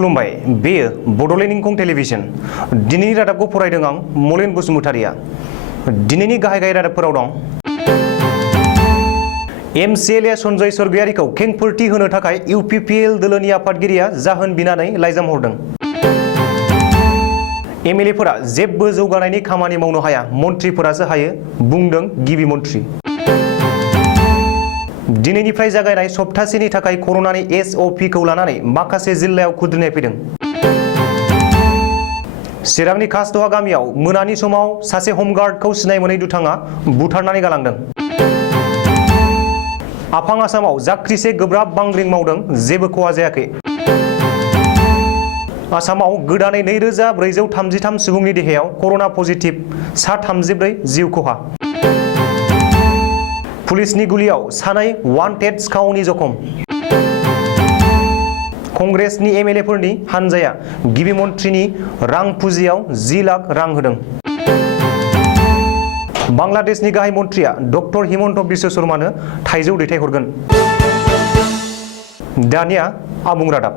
खुलुमबाय बेयो बड'लेण्ड इंखं टेलिभिजन दिनैनि रादाबखौ फरायदों आं मलेन बसुमतारिया दिनैनि गाहाय रादाबफोराव दं एमसिएलए सन्जय सरगयारिखौ खेंफोरथि होनो थाखाय इउपिपिएल दोलोनि आफादगिरिया जाहोन बिनानै लाइजाम हरदों एमएलएफोरा जेबो जौगानायनि खामानि मावनो हाया मन्थ्रिफोरासो हायो बुंदों गिबि मन्थ्रि दिनैनिफ्राय जागायनाय सप्तासेनि थाखाय कर'नानि एसअपिखौ लानानै माखासे जिल्लायाव खुद्रिनाय फैदों चिरांनि खासदहा गामियाव मोनानि समाव सासे हमगार्डखौ सिनाय मोनै दुथाङा बुथारनानै गालांदों आफां आसामाव जाख्रिसे गोब्राब बांग्रिं मावदों जेबो खहा जायाखै आसामाव गोदानै 2433 सुबुंनि देहायाव कर'ना पजिटिभ सा 34 जिउ खहा पुलिसनि गुलियाव सानै वान्टेड सिखावनि जखम कंग्रेसनि एमएलएफोरनि हानजाया गिबि मन्थ्रिनि रां पुजियाव 10 लाख रां होदों बांलादेशनि गाहाय मन्थ्रिया डक्टर हिमन्त बिश्व शर्मानो थाइजौ दैथायहरगोन दानिया आबुं रादाब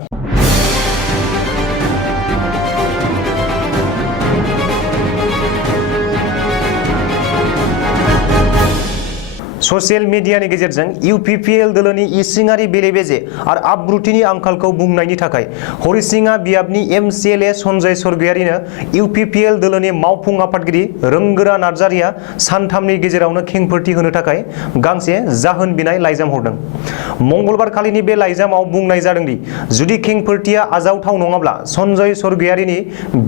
ससियेल मिडियानि गेजेरजों इउपिपिएल दोलोनि इसिङारि बेले-बेजे आरो आब्रुथिनि आंखालखौ बुंनायनि थाखाय हरिसिङा बियाबनि एमसिएलए सन्जय सरगयारिनो इउपिपिएल दोलोनि मावफुं आफादगिरि रोंगोरा नार्जारिया सानथामनि गेजेरावनो खेंफोरथि होनो थाखाय गांसे जाहोन बिनाय लाइजाम हरदों मंगलबार खालिनि बे लाइजामाव बुंनाय जादोंदि जुदि खेंफोरथिया आजावथाव नङाब्ला सन्जय सरगयारिनि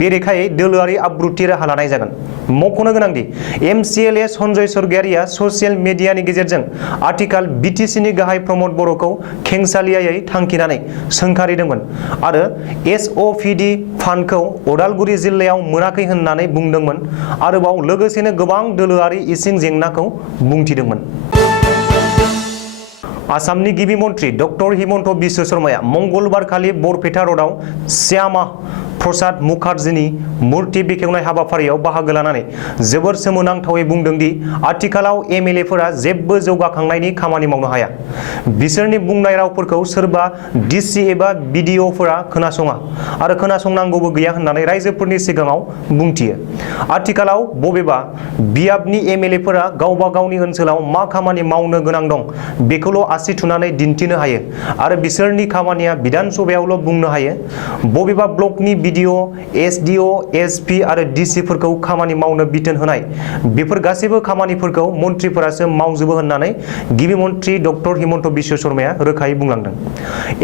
बेरेखायै दोलोआरि आब्रुथि राहा लानाय जागोन मख'नो गोनांदि एमसिएलए सन्जय सरगयारिया ससियेल मिडियानि गेजेरजों आथिखाल बिटिसिनि गाहाय प्रमद बर'खौ खेंसालियायै थांखिनानै सोंखारिदोंमोन आरो एसअपिडि फान्डखौ उदालगुरि जिल्लायाव मोनाखै होननानै बुंदोंमोन आरोबाव लोगोसेनो गोबां दोलोआरि इसिं जेंनाखौ बुंथिदोंमोन आसामनि गिबि मन्थ्रि डक्टर हिमन्त बिश्व शर्माया मंगलबार खालि बरपेटा रडआव श्यामा प्रसाद मुखार्जीनि मुर्ति बेखेवनाय हाबाफारियाव बाहागो लानानै जोबोर सोमोनांथावै बुंदोंदि आथिखालाव एमएलएफोरा जेबो जौगाखांनायनि खामानि मावनो हाया बिसोरनि बुंनाय रावफोरखौ सोरबा डिसि एबा बिडिअफोरा खोनासङा आरो खोनासंनांगौबो गैया होननानै रायजोफोरनि सिगाङाव बुंथियो आथिखालाव बबेबा बियाबनि एमएलएफोरा गावबा गावनि ओनसोलाव मा खामानि मावनो गोनां दं बेखौल' आसि थुनानै दिन्थिनो हायो आरो बिसोरनि खामानिया बिधान सभायावल' बुंनो हायो बबेबा ब्लकनि बिडिअ एसडिअ एसपि आरो डिसिफोरखौ खामानि मावनो बिथोन होनाय बेफोर गासैबो खामानिफोरखौ मन्थ्रिफोरासो मावजोबो होननानै गिबि मन्थ्रि डक्टर हिमन्त बिश्व शर्माया रोखायै बुंलांदों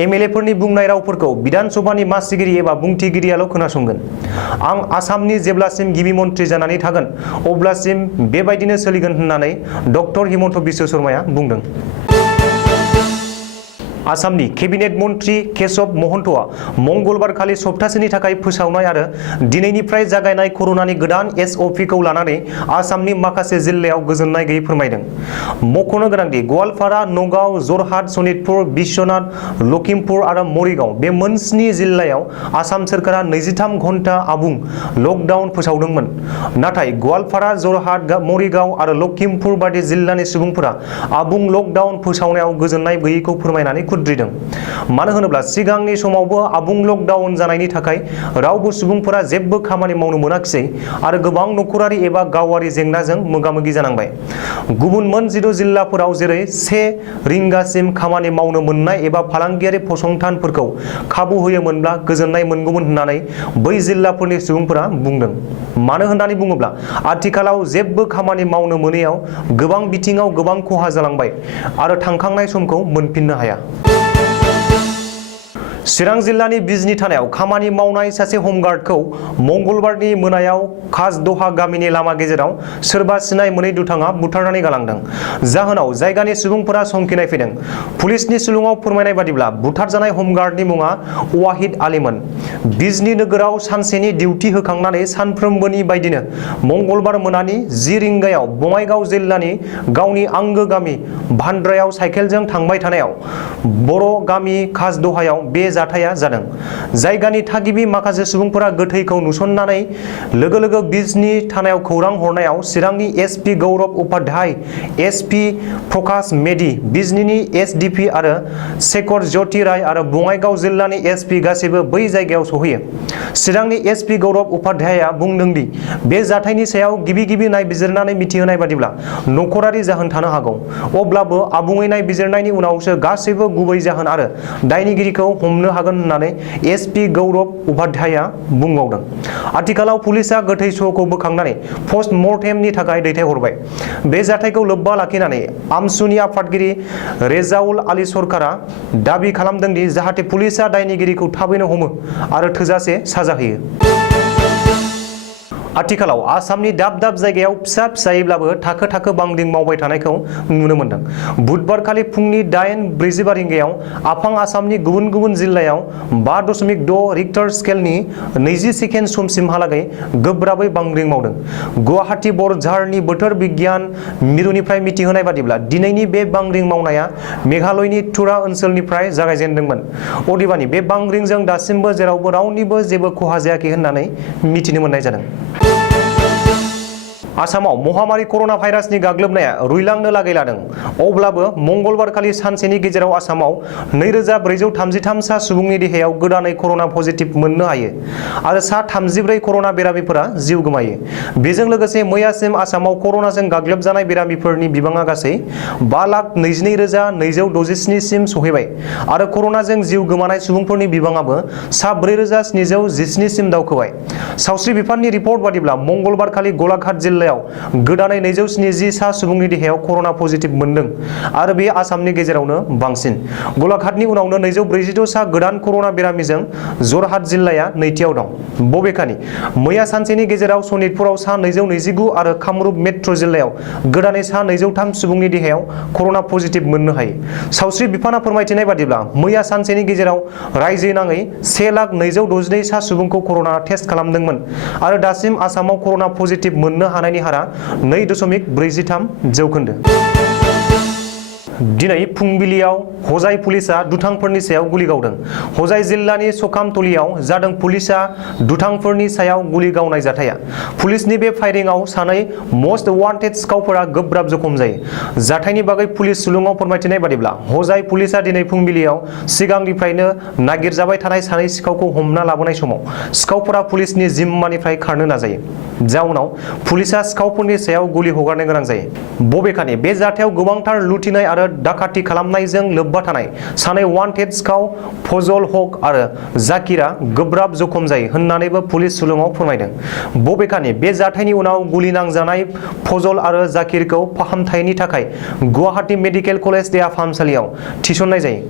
एमएलएफोरनि बुंनाय रावफोरखौ बिधान सभानि मासिगिरि एबा बुंथिगिरियाल' खोनासंगोन आं आसामनि जेब्लासिम गिबि मन्थ्रि जानानै थागोन अब्लासिम बेबायदिनो सोलिगोन होननानै डक्टर हिमन्त बिश्व शर्माया बुंदों आसामनि केबिनेट मन्थ्रि केशव महन्तआ मंगलबार खालि सप्तासेनि थाखाय फोसावनाय आरो दिनैनिफ्राय जागायनाय कर'नानि गोदान एसअपिखौ लानानै आसामनि माखासे जिल्लायाव गोजोननाय गैयै फोरमायदों मख'नो गोनांदि गवालपारा नगाव जरहाट सनितपुर बिश्वनाथ लखिमपुर आरो मरिगाव बे मोन 7 जिल्लायाव आसाम सोरखारा 23 घन्टा आबुं लकडाउन फोसावदोंमोन नाथाय गवालपारा जरहाट मरिगाव आरो लखिमपुर बायदि जिल्लानि सुबुंफोरा आबुं लकडाउन फोसावनायाव गोजोननाय गैयैखौ फोरमायनानै खुद्रिदों मानो होनोब्ला सिगांनि समावबो आबुं लकडाउन जानायनि थाखाय रावबो सुबुंफोरा जेबो खामानि मावनो मोनाखिसै आरो गोबां नखरारि एबा गावारि जेंनाजों मोगा-मोगि जानांबाय गुबुन मोन 16 जिल्लाफोराव जेरै 1 रिंगासिम खामानि मावनो मोननाय एबा फालांगियारि फसंथानफोरखौ खाबु होयोमोनब्ला गोजोननाय मोनगौमोन होननानै बै जिल्लाफोरनि सुबुंफोरा बुंदों मानो होननानै बुङोब्ला आथिखालाव जेबो खामानि मावनो मोनैयाव गोबां बिथिङाव गोबां खहा जालांबाय आरो थांखांनाय समखौ मोनफिननो हाया चिरां जिल्लानि बिजनी थानायाव खामानि मावनाय सासे हमगार्डखौ मंगलबारनि मोनायाव खासदहा गामिनि लामा गेजेराव सोरबा सिनाय मोनै दुथाङा बुथारनानै गालांदों जाहोनाव जायगानि सुबुंफोरा समखिनाय फैदों पुलिसनि सुलुङाव फोरमायनाय बादिब्ला बुथारजानाय हमगार्डनि मुङा वाहिद आलीमोन बिजनी नोगोराव सानसेनि डिउटि होखांनानै सानफ्रोमबोनि बायदिनो मंगलबार मोनानि 10 रिंगायाव बङाइगाव जिल्लानि गावनि आंगो गामि भान्द्रायाव साइकेलजों थांबाय थानायाव बर' गामि खासदहायाव बे जाथाया जादों। जायगानि थागिबि माखासे सुबुंफोरा गोथैखौ नुसननानै लोगो लोगो बिजनी थानायाव खौरां हरनायाव चिरांनि एसपि गौरब उपाध्याय, एसपि प्रकाश मेधि, बिजनीनि एसडिपि आरो शेखर ज्योति राय आरो बङाइगाव जिल्लानि एसपि गासैबो बै जायगायाव सहैयो। चिरांनि एसपि गौरब उपाध्यायआ बुंदों दि बे जाथायनि सायाव गिबि नायबिजिरनानै मिथिहोनाय बादिब्ला नखरारि जाहोन थानो हागौ। अब्लाबो आबुङै नायबिजिरनायनि उनावसो गासैबो गुबै जाहोन आरो दायनिगिरिखौ हमनो हागोन होननानै एसपि गौरब उपाध्यायआ बुंबावदों। आथिखालाव पुलिसआ गोथै सहखौ बोखांनानै पस्टमर्टेमनि थाखाय दैथायहरबाय। बे जाथायखौ लोब्बा लाखिनानै आमसुनि आफादगिरि रेजाउल आली सरकारा दाबि खालामदों दि जाहाथे पुलिसआ दायनिगिरिखौ थाबैनो हमो आरो थोजासे साजा होयो। आथिखालाव आसामनि दाब दाब जायगायाव फिसा फिसायैब्लाबो थाखो थाखो बांग्रिं मावबाय थानायखौ नुनो मोनदों। बुधबारखालि फुंनि 8:45 रिंगायाव आफां आसामनि गुबुन गुबुन जिल्लायाव 5.6 रिक्टर स्केलनि 20 सेकेन्ड समसिमहालागै गोब्राबै बांग्रिं मावदों। गुवाहाटी बरझारनि बोथोर बिगियान मिरुनिफ्राय मिथिहोनाय बादिब्ला दिनैनि बे बांग्रिं मावनाया मेघालयनि तुरा ओनसोलनिफ्राय जागायजेन्दोंमोन। अदेबानि बे बांग्रिंजों दासिमबो जेरावबो रावनिबो जेबो खहा जायाखै होननानै मिथिनो मोननाय जादों। आसामाव महामारी कर'ना भाइरासनि गाग्लोबनाया रुइलांनो लासै लादों। अब्लाबो मंगलबारखालि सानसेनि गेजेराव आसामाव 2433 सा सुबुंनि देहायाव गोदानै कर'ना पजिटिभ मोननो हायो आरो सा 34 कर'ना बेरामिफोरा जिउ गोमायो। बेजों लोगोसे मैयासिम आसामाव कर'नाजों गाग्लोबजानाय बेरामिफोरनि बिबाङा गासै 5,22,267 सिम सहैबाय आरो कर'नाजों जिउ गोमानाय सुबुंफोरनि बिबाङाबो सा 4,717 सिम दावखोबाय। सावस्रि बिफाननि रिपर्ट बादिब्ला मंगलबारखालि गलाघाट जिल्लायाव गोदानै 270 सा सुबुंनि देहायाव कर'ना पजिटिभ मोनदों आरो बे आसामनि गेजेरावनो बांसिन। गलाघाटनि उनावनो 246 सा गोदान कर'ना बेरामिजों जरहाट जिल्लाया नैथियाव दं। बबेखानि मैया सानसेनि गेजेराव सनितपुराव सा 229 आरो कामरुप मेट्र' जिल्लायाव गोदानै सा 203 सुबुंनि देहायाव कर'ना पजिटिभ मोननो हायो। सावस्रि बिफाना फोरमायथिनाय बादिब्ला मैया सानसेनि गेजेराव रायजोनाङै 1,02,262 सा सुबुंखौ कर'ना टेस्ट खालामदोंमोन आरो दासिम आसामाव कर'ना पजिटिभ मोननो हानायनि हारा 2.43 जौखोन्दो। दिनै फुंबिलियाव हजाय पुलिसआ दुथांफोरनि सायाव गुलि गावदों। हजाय जिल्लानि सखामतलियाव जादों पुलिसआ दुथांफोरनि सायाव गुलि गावनाय जाथाया। पुलिसनि बे फायरिंआव सानै मस्ट वान्टेड सिखावफोरा गोब्राब जखम जायो। जाथायनि बागै पुलिस सुलुङाव फोरमायथिनाय बादिब्ला हजाय पुलिसआ दिनै फुंबिलियाव सिगांनिफ्रायनो नागिरजाबाय थानाय सानै सिखावखौ हमना लाबोनाय समाव सिखावफोरा पुलिसनि जिम्मानिफ्राय खारनो नाजायो। जाउनाव पुलिसआ सिखावफोरनि सायाव गुलि हगारनो गोनां जायो। बबेखानि बे जाथायाव गोबांथार लुथिनाय आरो दाखाथि खालामनायजों लोब्बा थानाय सानै वान्टेड सिखाव फजल हक आरो जाकिरा गोब्राब जखम जायो होननानैबो पुलिस सुलुङाव फोरमायदों। बबेखानि बे जाथायनि उनाव गुलि नांजानाय फजल आरो जाकिरखौ फाहामथायनि थाखाय गुवाहाटी मेडिकेल कलेज देहा फाहामसालियाव थिसननाय जायो।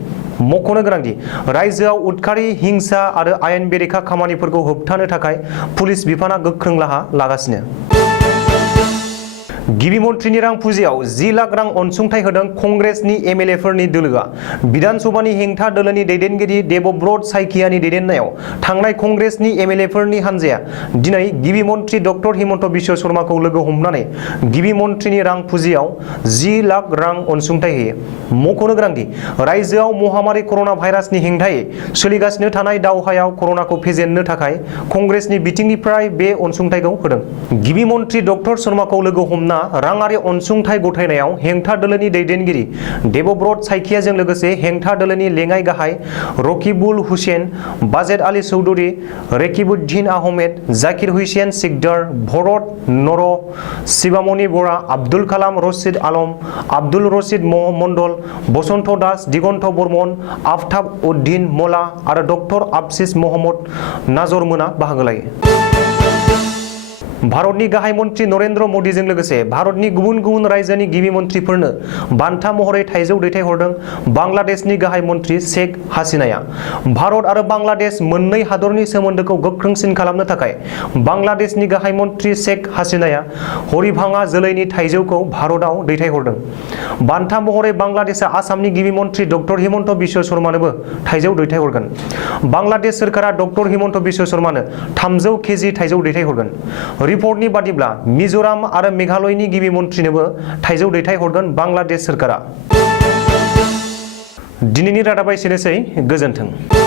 मख'नो गोनांदि रायजोआव उदखारि हिंसा आरो आयेन बेरेखा खामानिफोरखौ होबथानो थाखाय पुलिस बिफाना गोख्रों राहा लागासिनो। गिबि मन्थ्रिनि रां फुजियाव 10 लाख रां अनसुंथाइ होदों कंग्रेसनि एमएलएफोरनि दोलोआ। विधान सभानि हेंथा दोलोनि दैदेनगिरि देबब्रत सायखियानि दैदेननायाव थांनाय कंग्रेसनि एमएलएफोरनि हान्जाया दिनै गिबि मन्थ्रि डक्टर हिमन्त बिश्व शर्माखौ लोगो हमनानै गिबि मन्थ्रिनि रां फुजियाव 10 लाख रां अनसुंथाइ होयो। मख'नो गोनांदि रायजोआव महामारी कर'ना भाइरासनि हेंथायै सोलिगासिनो थानाय दावहायाव कर'नाखौ फेजेननो थाखाय कंग्रेसनि बिथिंनिफ्राय बे अनसुंथाइखौ होदों। गिबि मन्थ्रि डक्टर शर्माखौ लोगो हमना राङारि अनसुंथाइ गथायनायाव हेंथा दोलोनि दैदेनगिरि देबब्रत सायखियाजों लोगोसे हेंथा दोलोनि लेङाइ गाहाय रकिबुल हुसेन, बाजेद आली चौधुरी, रेकिबुद्दिन आहमेद, जाकिर हुसैन सिकदार, भरत नर, शिबामणि बरा, आब्दुल कालाम रशिद आलम, आब्दुल रशिद मण्डल, बसन्त दास, दिगन्त बर्मन, आफ्ताब उद्दिन मल्ला आरो डक्टर आफसिस महम्मद नाजरमोना बाहागो लायो। भारतनि गाहाय मन्थ्रि नरेन्द्र मदिजों लोगोसे भारतनि गुबुन गुबुन रायजोनि गिबि मन्थ्रिफोरनो बान्था महरै थाइजौ दैथायहरदों बांलादेशनि गाहाय मन्थ्रि शेख हासिनाया। भारत आरो बांलादेश मोननै हादरनि सोमोन्दोखौ गोख्रोंसिन खालामनो थाखाय बांलादेशनि गाहाय मन्थ्रि शेख हासिनाया हरिभाङा जोलैनि थाइजौखौ भारतआव दैथायहरदों। बान्था महरै बांलादेशआ आसामनि गिबि मन्थ्रि डक्टर हिमन्त बिश्व शर्मानोबो थाइजौ दैथायहरगोन। बांलादेश सोरखारा डक्टर हिमन्त बिश्व शर्मानो 300 केजि थाइजौ दैथायहरगोन। रिपर्टनि बादिब्ला मिजोराम आरो मेघालयनि गिबि मन्थ्रिनोबो थाइजौ दैथायहरगोन बांलादेश सोरखारा। दिनैनि रादाबा एसेनोसै, गोजोन्थों।